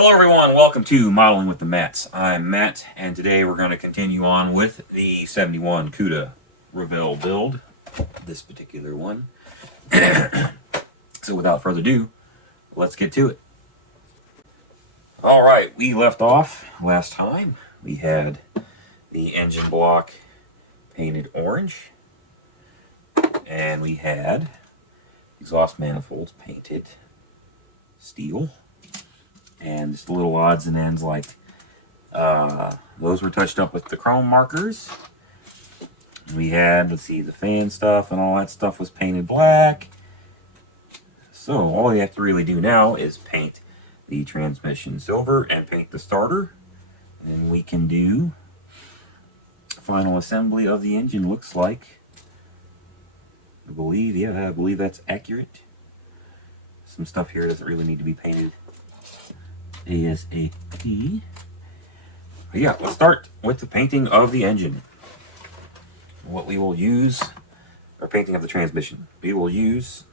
Hello everyone, welcome to Modeling with the Matts. I'm Matt, and today we're going to continue on with the 71 CUDA Revell build, this particular one. So without further ado, let's get to it. Alright, we left off last time. We had the engine block painted orange, and we had exhaust manifolds painted steel. And just little odds and ends like those were touched up with the chrome markers. We had, let's see, the fan stuff and all that stuff was painted black. So all you have to really do now is paint the transmission silver and paint the starter. And we can do final assembly of the engine. Looks like, I believe that's accurate. Some stuff here doesn't really need to be painted ASAP. But yeah, let's start with the painting of the engine. What we will use, or painting of the transmission, we will use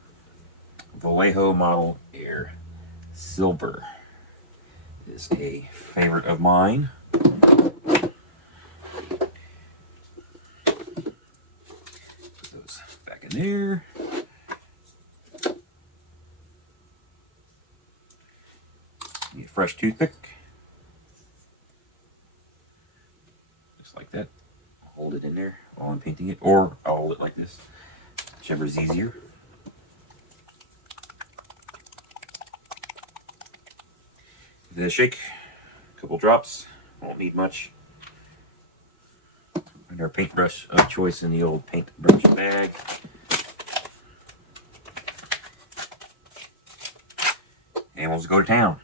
Vallejo Model Air Silver. It is a favorite of mine. Put those back in there. Need a fresh toothpick. Just like that. Hold it in there while I'm painting it, or I'll hold it like this, whichever's easier. Give it a shake, a couple drops, won't need much. And our paintbrush of choice in the old paintbrush bag. And we'll just go to town.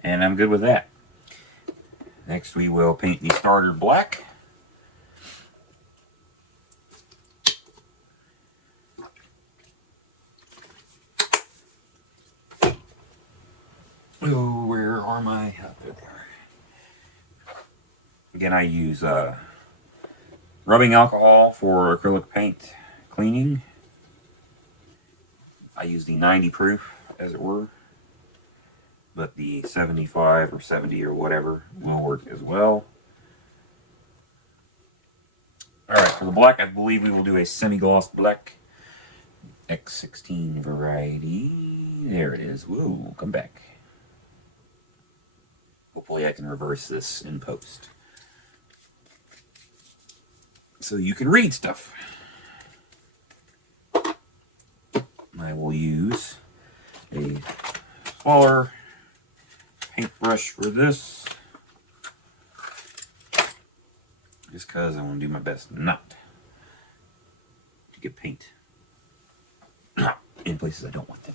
And I'm good with that. Next we will paint the starter black. Oh, where are my... Oh, there they are. Again, I use rubbing alcohol for acrylic paint cleaning. I use the 90 proof, as it were. But the 75 or 70 or whatever will work as well. Alright, for the black, I believe we will do a semi-gloss black X16 variety. There it is. Whoa, come back. Hopefully I can reverse this in post, so you can read stuff. I will use a smaller paintbrush for this, just because I want to do my best not to get paint in places I don't want them.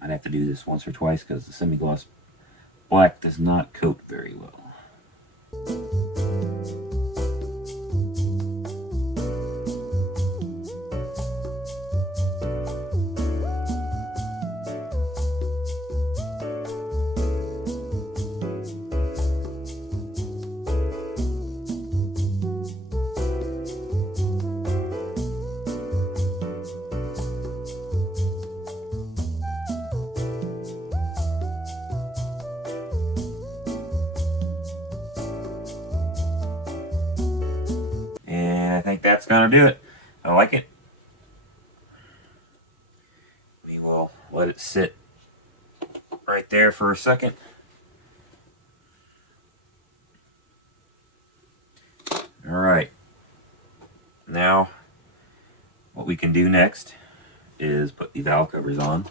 I'd have to do this once or twice because the semi-gloss black does not coat very well. I think that's going to do it. I like it. We will let it sit right there for a second. All right. Now, what we can do next is put the valve covers on.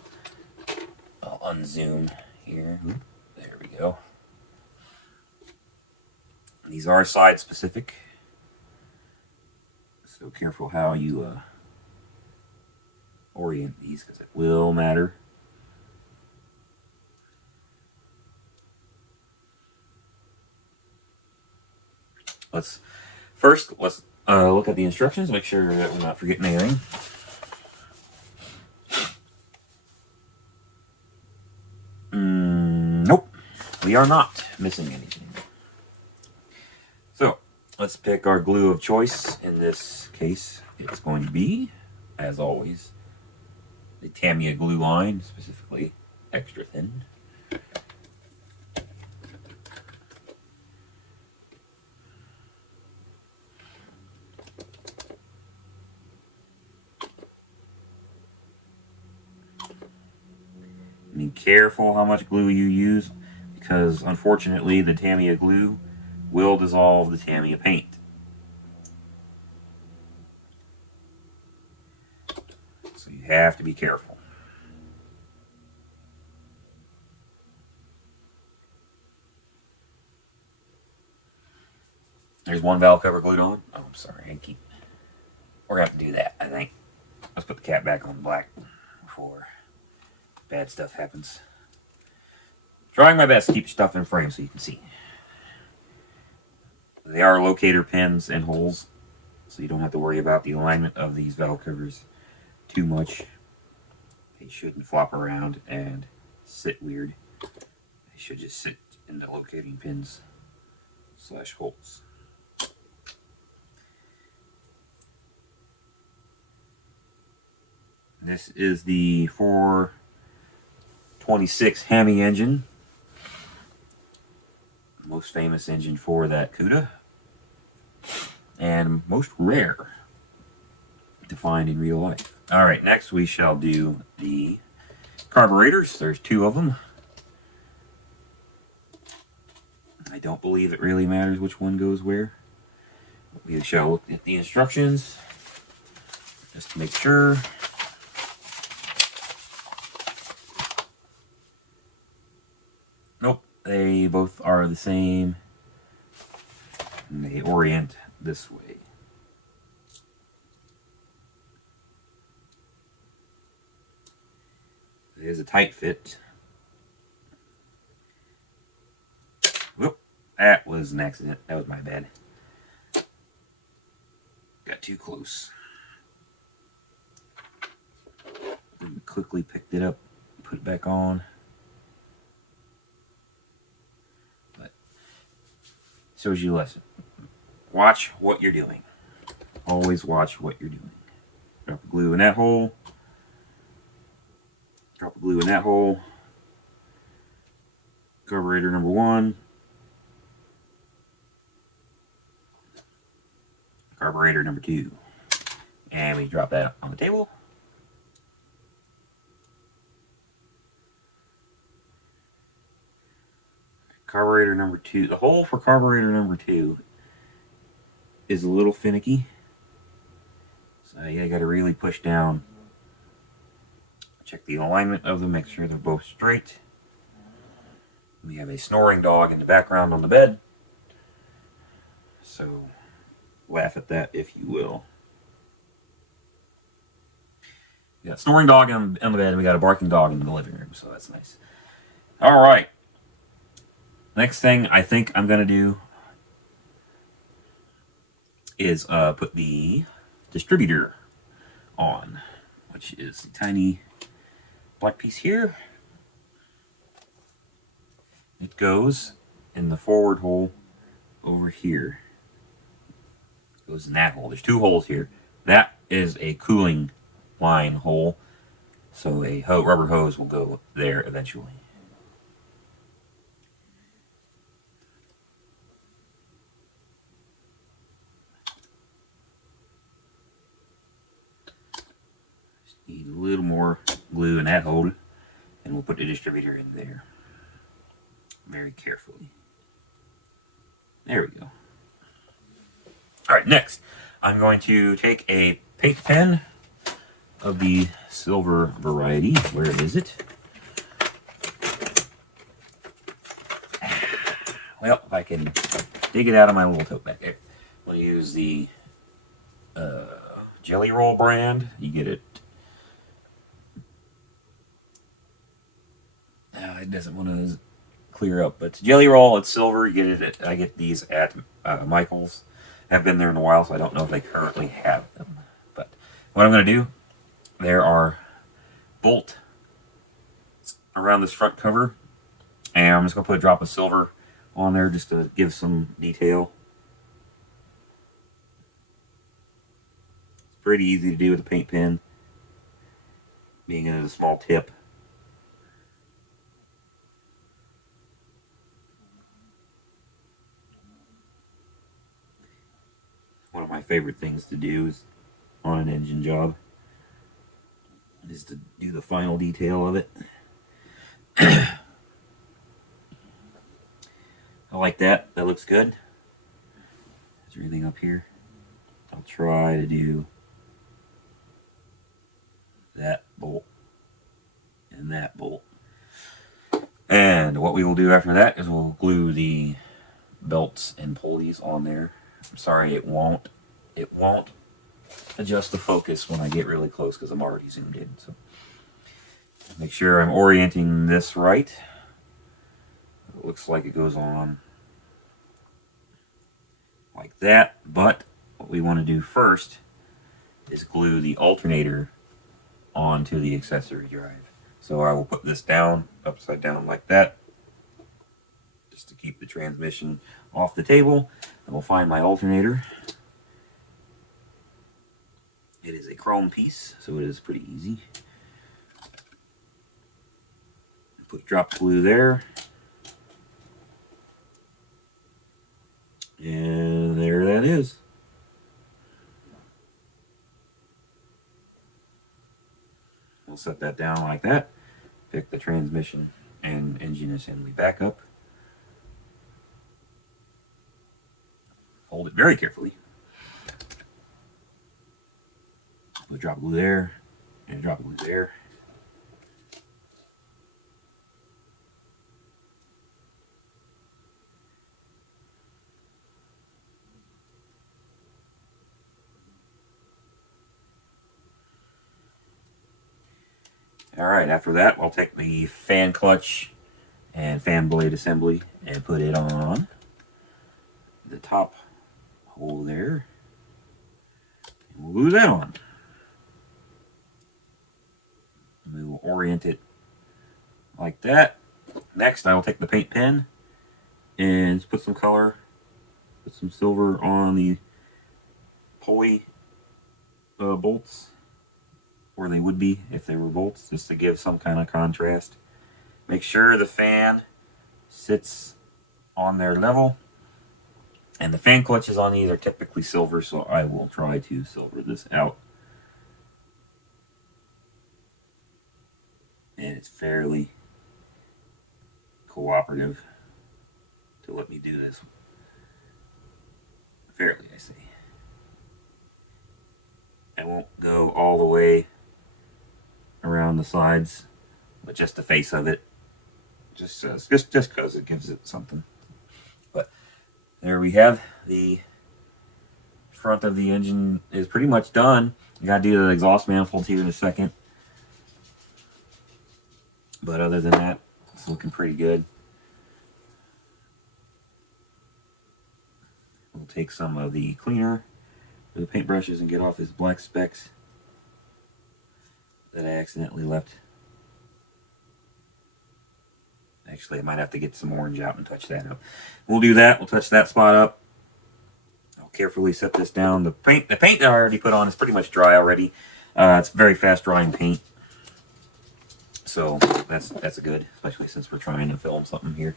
I'll unzoom here. There we go. These are side specific, so careful how you orient these because it will matter. Let's look at the instructions, make sure that we're not forgetting anything. Nope, we are not missing anything. So let's pick our glue of choice. In this case, it's going to be, as always, the Tamiya glue line, specifically extra thin. Be careful how much glue you use, because unfortunately the Tamiya glue will dissolve the Tamiya paint. So you have to be careful. There's one valve cover glued on. Oh, I'm sorry. We're going to have to do that, I think. Let's put the cap back on black before bad stuff happens. Trying my best to keep stuff in frame so you can see. They are locator pins and holes, so you don't have to worry about the alignment of these valve covers too much. They shouldn't flop around and sit weird. They should just sit in the locating pins / holes. This is the 426 Hemi engine. Most famous engine for that CUDA. And most rare to find in real life. Alright, next we shall do the carburetors. There's 2 of them. I don't believe it really matters which one goes where. We shall look at the instructions just to make sure. Nope, they both are the same. And they orient this way. It is a tight fit. Whoop, that was an accident. That was my bad. Got too close. Quickly picked it up, put it back on. But shows you a lesson. Watch what you're doing. Always watch what you're doing. Drop the glue in that hole. Drop the glue in that hole. Carburetor number 1. Carburetor number 2. And we drop that on the table. Carburetor number 2. The hole for carburetor number 2 is a little finicky. So you got to really push down. Check the alignment of them, make sure they're both straight. We have a snoring dog in the background on the bed. So laugh at that if you will. We got a snoring dog on the bed, and we got a barking dog in the living room, so that's nice. Alright. Next thing I think I'm going to do is put the distributor on, which is a tiny black piece here. It goes in the forward hole over here. It goes in that hole. There's 2 holes here. That is a cooling line hole, so a rubber hose will go there eventually. Need a little more glue in that hole, and we'll put the distributor in there very carefully. There we go. Alright, next I'm going to take a paint pen of the silver variety. Where is it? Well, if I can dig it out of my little tote bag. I'm going to use the Jelly Roll brand. You get it. It doesn't want to clear up, but it's Jelly Roll. It's silver. You get it. I get these at Michael's. I've been there in a while, so I don't know if they currently have them. But what I'm going to do, there are bolts around this front cover, and I'm just going to put a drop of silver on there just to give some detail. It's pretty easy to do with a paint pen, being it a small tip. One of my favorite things to do is on an engine job is to do the final detail of it. I like that. That looks good. Is there anything up here? I'll try to do that bolt and that bolt. And what we will do after that is we'll glue the belts and pulleys on there. I'm sorry, it won't adjust the focus when I get really close because I'm already zoomed in. So make sure I'm orienting this right. It looks like it goes on like that, but what we want to do first is glue the alternator onto the accessory drive. So I will put this down, upside down like that, just to keep the transmission off the table. I will find my alternator. It is a chrome piece, so it is pretty easy. Put drop glue there. And there that is. We'll set that down like that. Pick the transmission and engine assembly back up. Hold it very carefully. Put a drop glue there and a drop glue there. Alright, after that we'll take the fan clutch and fan blade assembly and put it on the top hole there. And we'll glue that on. And we will orient it like that. Next I will take the paint pen and put some color, put some silver on the pulley bolts where they would be if they were bolts, just to give some kind of contrast. Make sure the fan sits on their level, and the fan clutches on these are typically silver, so I will try to silver this out. And it's fairly cooperative to let me do this. Fairly, I say. I won't go all the way around the sides, but just the face of it, just because it gives it something. But there we have the front of the engine is pretty much done. You gotta do the exhaust manifold here in a second, but other than that, it's looking pretty good. We'll take some of the cleaner with the paintbrushes and get off his black specks that I accidentally left. Actually, I might have to get some orange out and touch that up. We'll do that. We'll touch that spot up. I'll carefully set this down. The paint that I already put on is pretty much dry already. It's very fast drying paint, so that's good, especially since we're trying to film something here.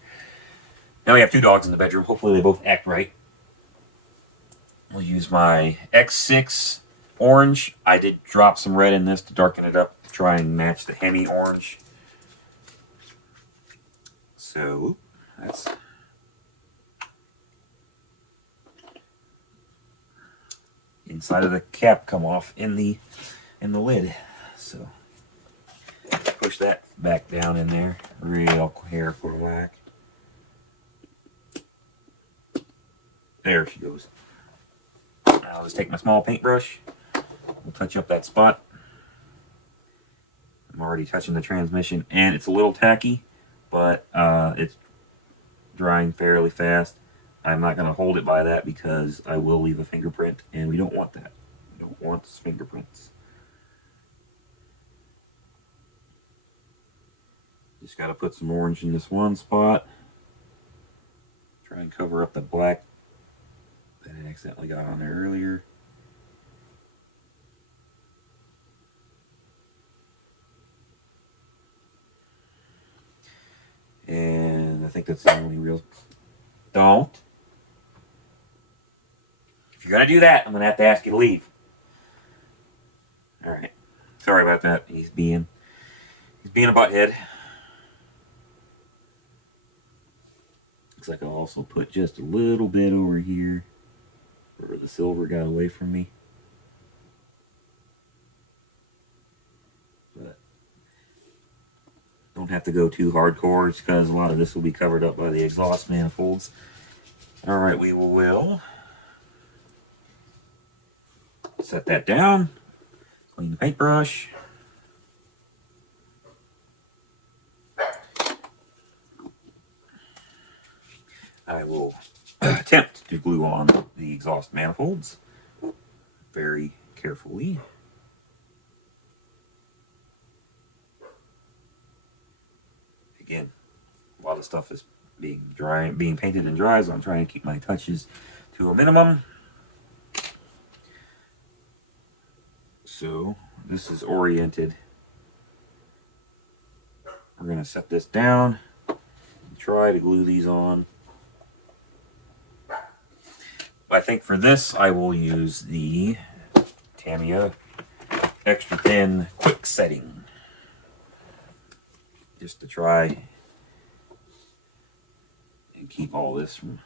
Now we have 2 dogs in the bedroom. Hopefully they both act right. We'll use my X6 orange. I did drop some red in this to darken it up, to try and match the Hemi orange. So that's inside of the cap come off in the lid. So push that back down in there real careful, whack. There she goes. Now I'll just take my small paintbrush. We'll touch up that spot. I'm already touching the transmission, and it's a little tacky, but it's drying fairly fast. I'm not going to hold it by that because I will leave a fingerprint, and we don't want that. We don't want fingerprints. Just got to put some orange in this one spot. Try and cover up the black that I accidentally got on there earlier. And I think that's the only real... Don't. If you're going to do that, I'm going to have to ask you to leave. Alright. Sorry about that. He's being a butthead. Looks like I'll also put just a little bit over here where the silver got away from me. But don't have to go too hardcore because a lot of this will be covered up by the exhaust manifolds. Alright, we will set that down. Clean the paintbrush. I will attempt to glue on the exhaust manifolds very carefully. Again, a lot of stuff is being painted and dry, so I'm trying to keep my touches to a minimum. So this is oriented. We're going to set this down and try to glue these on. I think for this I will use the Tamiya extra thin quick setting, just to try and keep all this from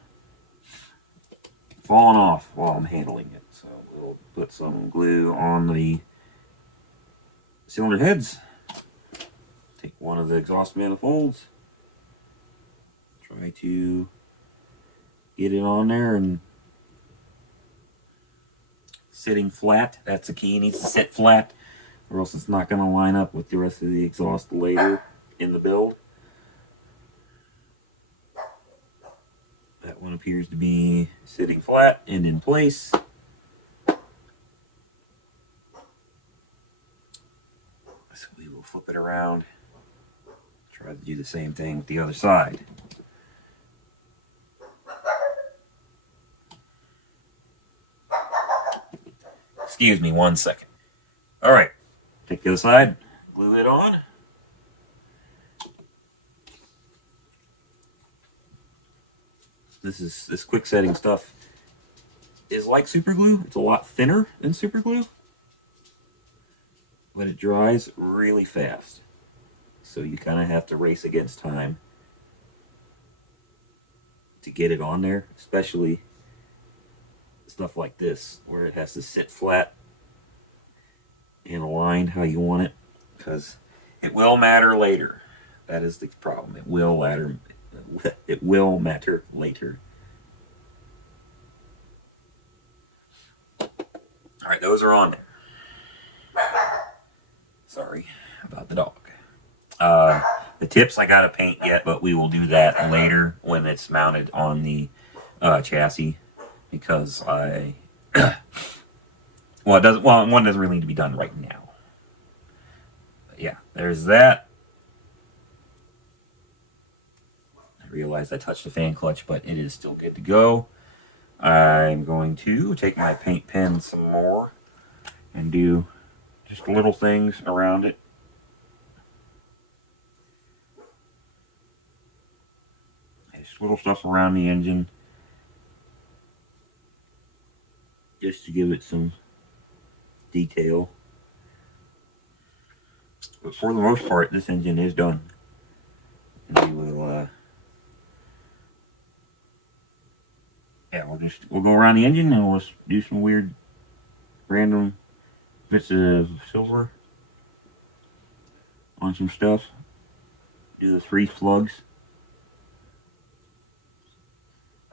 falling off while I'm handling it. So we'll put some glue on the cylinder heads, take one of the exhaust manifolds, try to get it on there and sitting flat. That's the key. It needs to sit flat or else it's not going to line up with the rest of the exhaust later in the build. That one appears to be sitting flat and in place. So we will flip it around. Try to do the same thing with the other side. Excuse me 1 second. Alright, take the other side, glue it on. This quick setting stuff is like super glue. It's a lot thinner than super glue, but it dries really fast. So you kind of have to race against time to get it on there, especially stuff like this where it has to sit flat and aligned how you want it, because it will matter later. That is the problem. It will matter. It will matter later. All right, those are on there. Sorry about the dog. The tips I gotta paint yet, but we will do that later when it's mounted on the chassis, because I well, it doesn't. Well, one doesn't really need to be done right now. But yeah, there's that. I realized I touched the fan clutch, but it is still good to go. I'm going to take my paint pen some more and do just little things around it. Just little stuff around the engine, just to give it some detail. But for the most part, this engine is done. And we will, we'll go around the engine and we'll do some weird, random bits of silver on some stuff. Do the 3 slugs.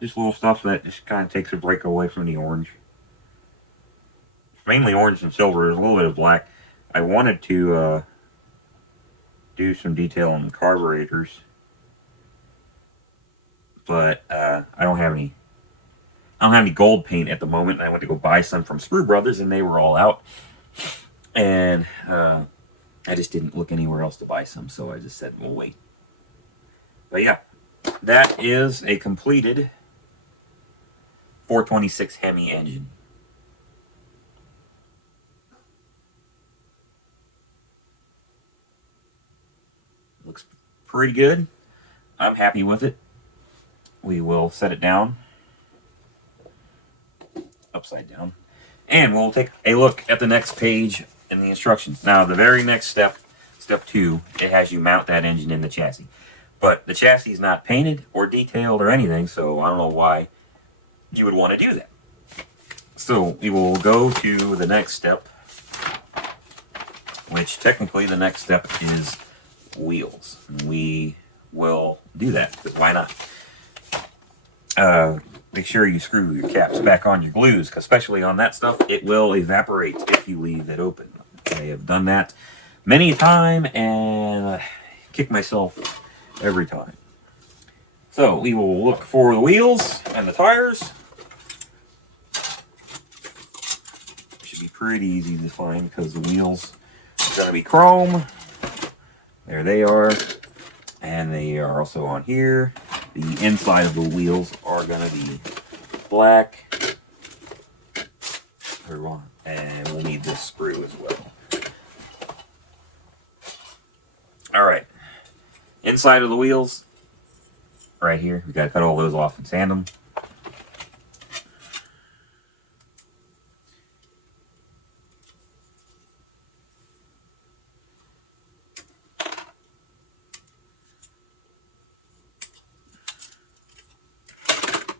just little stuff that just kind of takes a break away from the orange. It's mainly orange and silver. There's a little bit of black. I wanted to do some detail on the carburetors, but I don't have any. I don't have any gold paint at the moment. I went to go buy some from Sprue Brothers, and they were all out. And I just didn't look anywhere else to buy some, so I just said, we'll wait. But yeah, that is a completed 426 Hemi engine. Looks pretty good. I'm happy with it. We will set it down upside down, and we'll take a look at the next page in the instructions. Now, the very next step, step 2, it has you mount that engine in the chassis. But the chassis is not painted or detailed or anything, so I don't know why you would want to do that. So we will go to the next step, which technically the next step is wheels. We will do that, because why not? Make sure you screw your caps back on your glues, because especially on that stuff, it will evaporate if you leave it open. I have done that many a time, and kick myself every time. So we will look for the wheels and the tires. Should be pretty easy to find, because the wheels are going to be chrome. There they are. And they are also on here. The inside of the wheels are going to be black. And we'll need this screw as well. Alright. Inside of the wheels, right here. We got to cut all those off and sand them.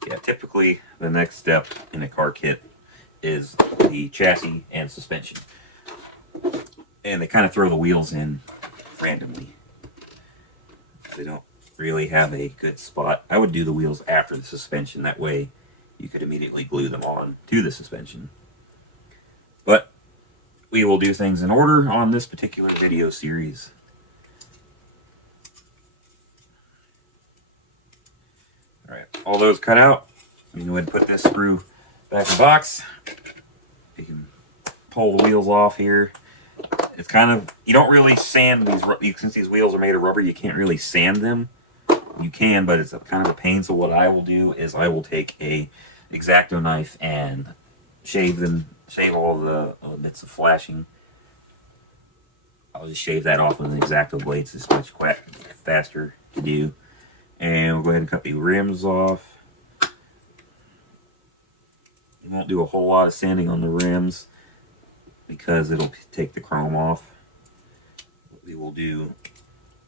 Yeah, typically the next step in a car kit is the chassis and suspension. And they kind of throw the wheels in randomly. They don't really have a good spot. I would do the wheels after the suspension. That way you could immediately glue them on to the suspension. But we will do things in order on this particular video series. Alright, all those cut out. We can go ahead and put this screw back in the box. You can pull the wheels off here. It's kind of, you don't really sand these, since these wheels are made of rubber, you can't really sand them. You can, but it's kind of a pain. So what I will do is I will take a X-Acto knife and shave all the bits of flashing. I'll just shave that off with an X-Acto blade. It's much faster to do. And we'll go ahead and cut the rims off. You won't do a whole lot of sanding on the rims because it'll take the chrome off. But we will do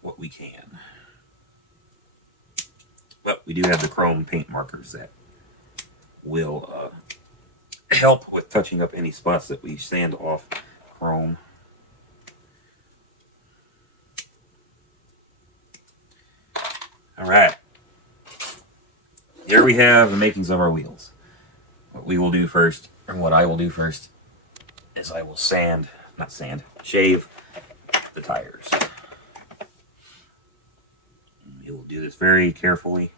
what we can. But we do have the chrome paint markers that will help with touching up any spots that we sand off chrome. Alright. Here we have the makings of our wheels. What we will do first, or what I will do first, is I will shave the tires. We will do this very carefully.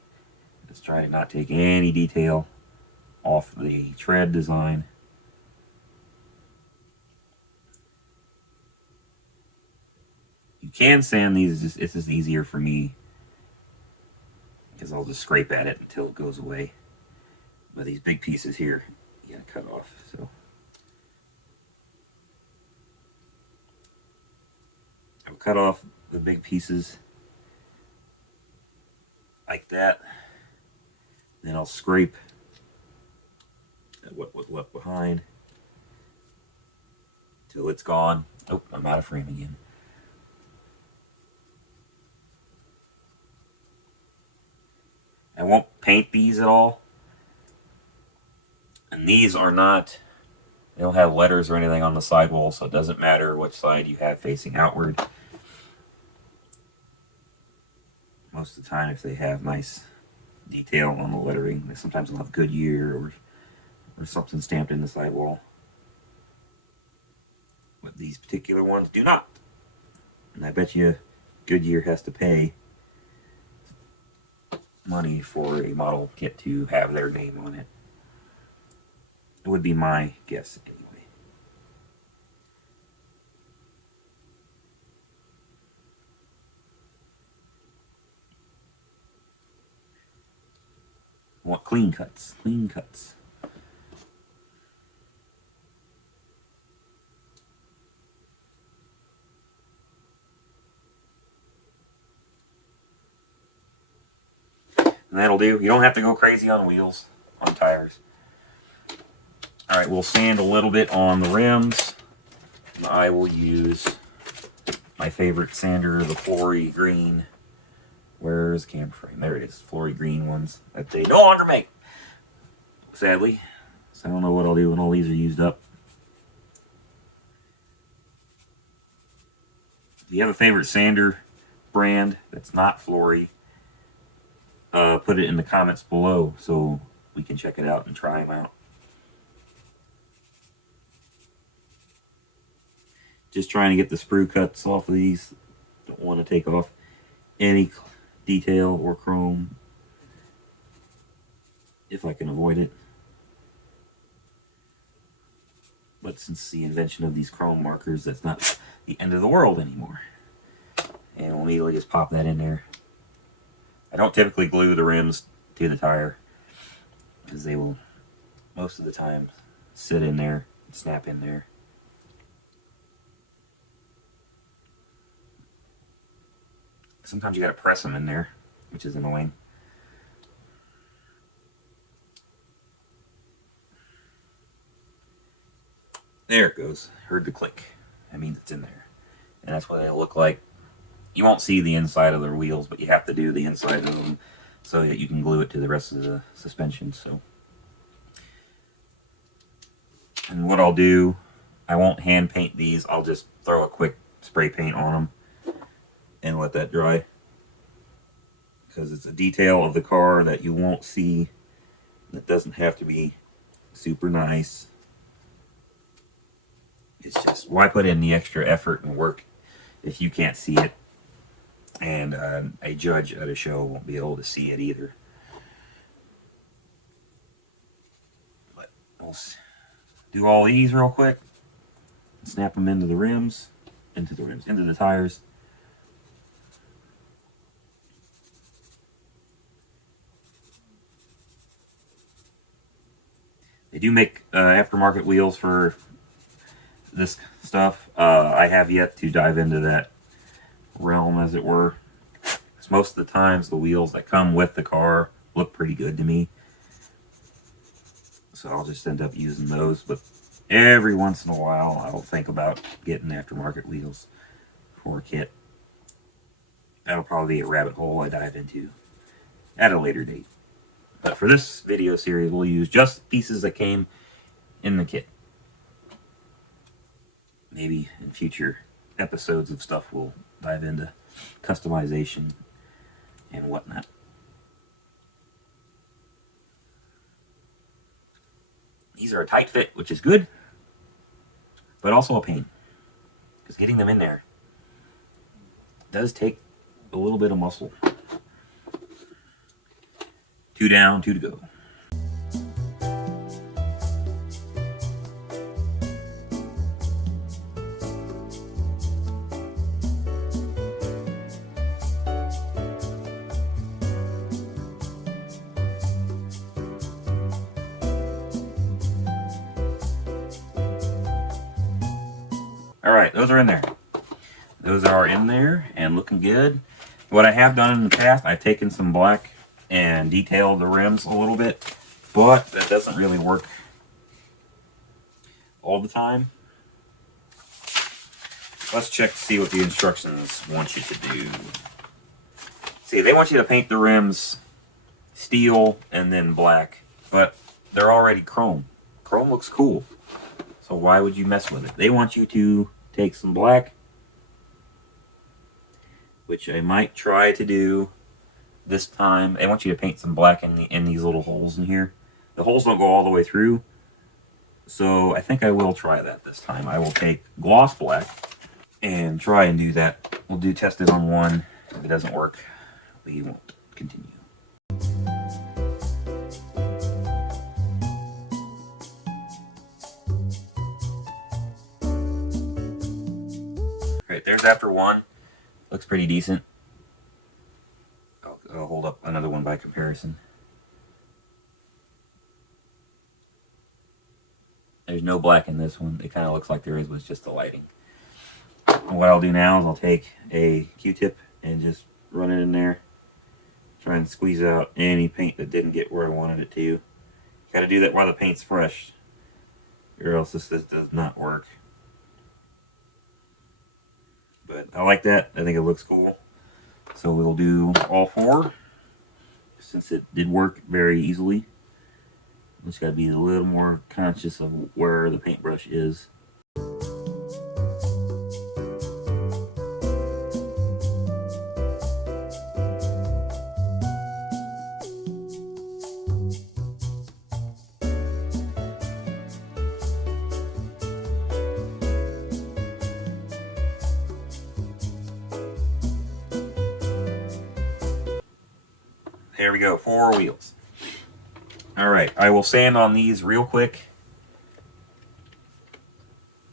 Let's try to not take any detail off the tread design. You can sand these, it's just easier for me because I'll just scrape at it until it goes away. But these big pieces here, you gotta cut off. So I'll cut off the big pieces like that. Then I'll scrape at what was left behind till it's gone. Oh, I'm out of frame again. I won't paint these at all. And these are not, they don't have letters or anything on the sidewall, so it doesn't matter which side you have facing outward. Most of the time, if they have nice detail on the lettering. Sometimes they'll have Goodyear or something stamped in the sidewall. But these particular ones do not. And I bet you Goodyear has to pay money for a model kit to have their name on it. It would be my guess anyway. I want clean cuts, clean cuts. And that'll do. You don't have to go crazy on wheels, on tires. Alright, we'll sand a little bit on the rims. And I will use my favorite sander, the Flory Green. Where's the camera frame? There it is. Flory Green ones that they no longer make, sadly. So I don't know what I'll do when all these are used up. If you have a favorite sander brand that's not Flory, put it in the comments below so we can check it out and try them out. Just trying to get the sprue cuts off of these. Don't want to take off any detail or chrome if I can avoid it. But since the invention of these chrome markers, that's not the end of the world anymore. And we'll immediately just pop that in there. I don't typically glue the rims to the tire because they will most of the time sit in there and snap in there. Sometimes you gotta press them in there, which is annoying. There it goes. Heard the click. That means it's in there. And that's what they look like. You won't see the inside of the wheels, but you have to do the inside of them so that you can glue it to the rest of the suspension. So, and what I'll do, I won't hand paint these. I'll just throw a quick spray paint on them and let that dry, because it's a detail of the car that you won't see. That doesn't have to be super nice. It's just, why put in the extra effort and work if you can't see it? And a judge at a show won't be able to see it either. But we'll do all these real quick. Snap them into the rims, into the tires. They do make aftermarket wheels for this stuff. I have yet to dive into that realm, as it were. Because most of the times the wheels that come with the car look pretty good to me. So I'll just end up using those. But every once in a while I'll think about getting aftermarket wheels for a kit. That'll probably be a rabbit hole I dive into at a later date. But for this video series, we'll use just pieces that came in the kit. Maybe in future episodes of stuff we'll dive into customization and whatnot. These are a tight fit, which is good, but also a pain, because getting them in there does take a little bit of muscle. 2 down, 2 to go. Alright, those are in there. Those are in there and looking good. What I have done in the past, I've taken some black and detailed the rims a little bit, but that doesn't really work all the time. Let's check to see what the instructions want you to do. See, they want you to paint the rims steel and then black, but they're already chrome. Chrome looks cool, so why would you mess with it? They want you to take some black, which I might try to do this time, they want you to paint some black in these little holes in here. The holes don't go all the way through, so I think I will try that this time. I will take gloss black and try and do that. We'll test it on one. If it doesn't work, we won't continue. Alright, there's after one. Looks pretty decent. I'll hold up another one by comparison. There's no black in this one. It kind of looks like there is with just the lighting. And what I'll do now is I'll take a Q-tip and just run it in there. Try and squeeze out any paint that didn't get where I wanted it to. You got to do that while the paint's fresh, or else this does not work. But I like that. I think it looks cool. So we'll do all four, since it did work very easily. Just got to be a little more conscious of where the paintbrush is. There we go, 4 wheels. Alright, I will sand on these real quick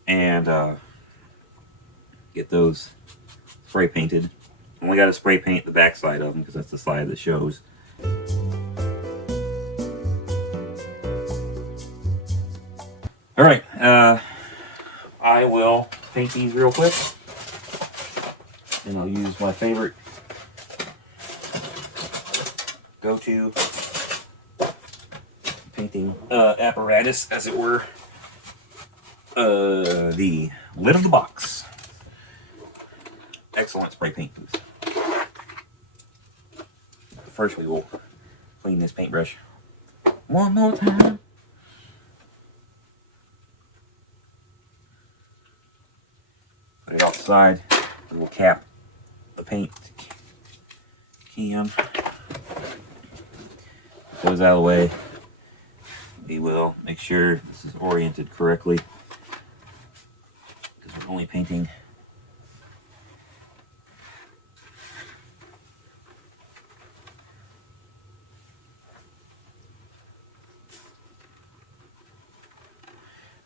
and get those spray painted. Only got to spray paint the back side of them because that's the side that shows. Alright, I will paint these real quick, and I'll use my favorite go-to painting apparatus, as it were, the lid of the box. Excellent spray paint booth. First, we will clean this paintbrush one more time. Put it off the side, and we'll cap the paint can. Goes out of the way. We will make sure this is oriented correctly, because we're only painting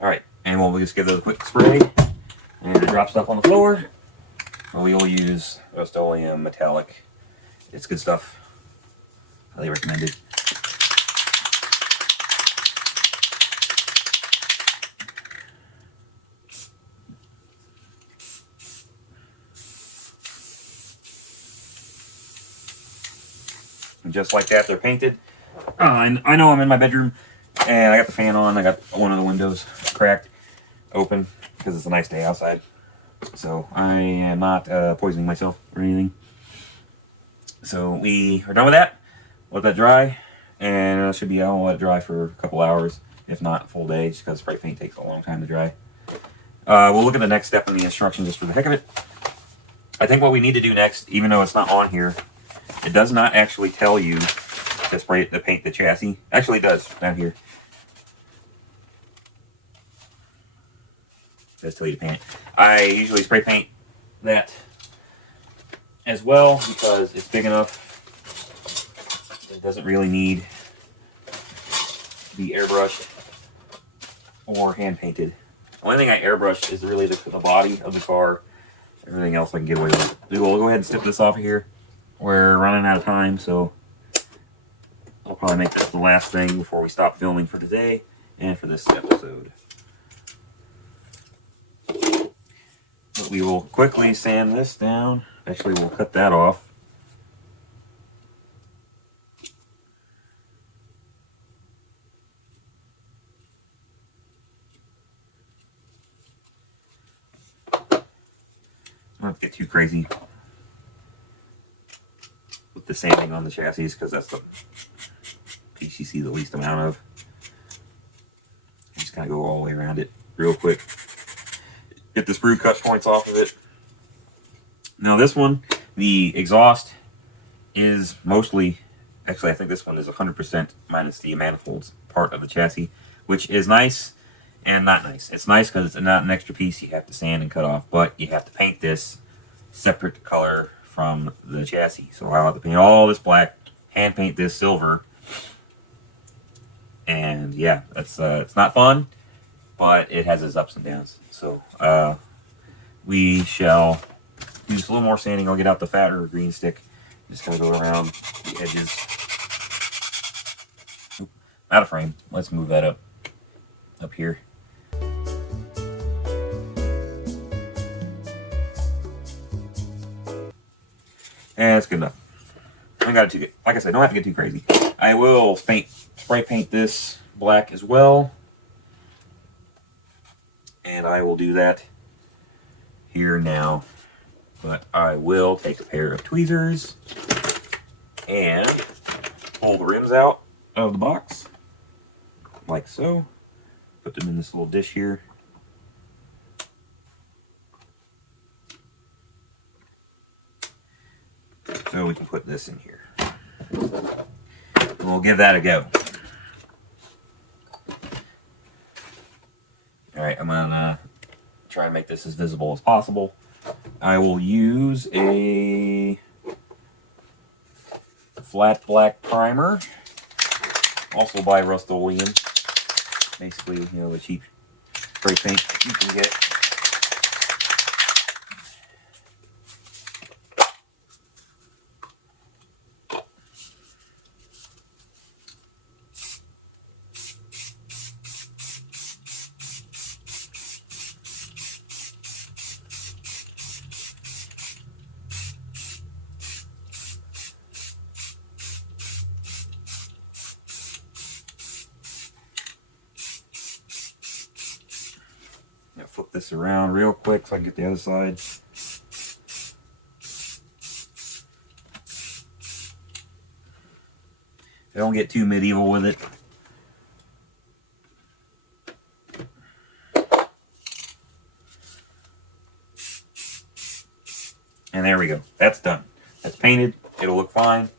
alright, and we'll just give those a quick spray and drop stuff on the floor. We will use Rust-Oleum metallic. It's good stuff. Highly recommended. And just like that, they're painted. I know I'm in my bedroom, and I got the fan on. I got one of the windows cracked open because it's a nice day outside. So I am not poisoning myself or anything. So we are done with that. Let that dry, and it should be, I'll let it dry for a couple hours, if not a full day, just because spray paint takes a long time to dry. We'll look at the next step in the instructions just for the heck of it. I think what we need to do next, even though it's not on here, it does not actually tell you to paint the chassis. Actually, it does down here. It does tell you to paint it. I usually spray paint that as well because it's big enough. It doesn't really need to be airbrushed or hand painted. The only thing I airbrush is really the body of the car. Everything else I can get away with. We'll go ahead and snip this off of here. We're running out of time, so I'll probably make this the last thing before we stop filming for today and for this episode. But we will quickly sand this down. Actually, we'll cut that off. I don't get too crazy with the sanding on the chassis because that's the piece you see the least amount of. I'm just kind of go all the way around it real quick. Get the sprue cut points off of it. Now this one, the exhaust is mostly, actually I think this one is 100% minus the manifolds part of the chassis, which is nice and not nice. It's nice because it's not an extra piece you have to sand and cut off, but you have to paint this separate color from the chassis. So I'll have to paint all this black, hand paint this silver, and yeah, that's it's not fun, but it has its ups and downs. So we shall do just a little more sanding. I'll get out the fatter green stick. Just gonna go around the edges. Oop, out of frame. Let's move that up here. And that's good enough. I got to, like I said, don't have to get too crazy. I will spray paint this black as well, and I will do that here now. But I will take a pair of tweezers and pull the rims out of the box, like so. Put them in this little dish here. So we can put this in here. We'll give that a go. Alright, I'm gonna try and make this as visible as possible. I will use a flat black primer, also by Rust-Oleum. Basically, you know, the cheap spray paint you can get. Flip this around real quick so I can get the other side. Don't get too medieval with it. And there we go. That's done. That's painted. It'll look fine.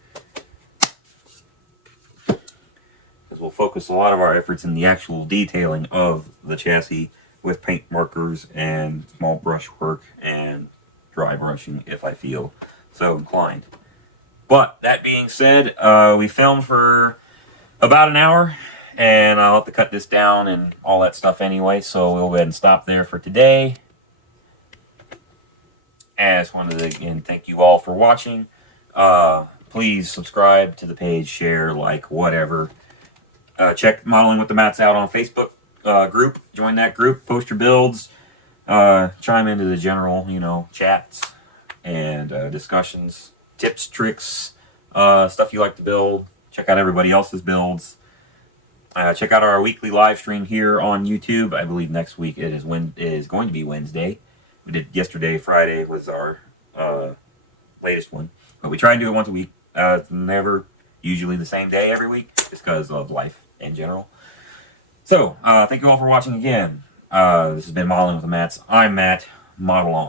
Because we'll focus a lot of our efforts in the actual detailing of the chassis with paint markers and small brush work and dry brushing if I feel so inclined. But that being said, we filmed for about an hour, and I'll have to cut this down and all that stuff anyway, so we'll go ahead and stop there for today. And I just wanted to again thank you all for watching. Please subscribe to the page, share, like, whatever. Check Modeling with the Mats out on Facebook group. Join that group, post your builds, chime into the general, you know, chats and discussions, tips, tricks, stuff you like to build. Check out everybody else's builds. Check out our weekly live stream here on YouTube. I believe next week it is going to be Wednesday. We did yesterday. Friday was our latest one, but we try and do it once a week. It's never usually the same day every week, just because of life in general. So, thank you all for watching again. This has been Modeling with the Mats. I'm Matt. Model on.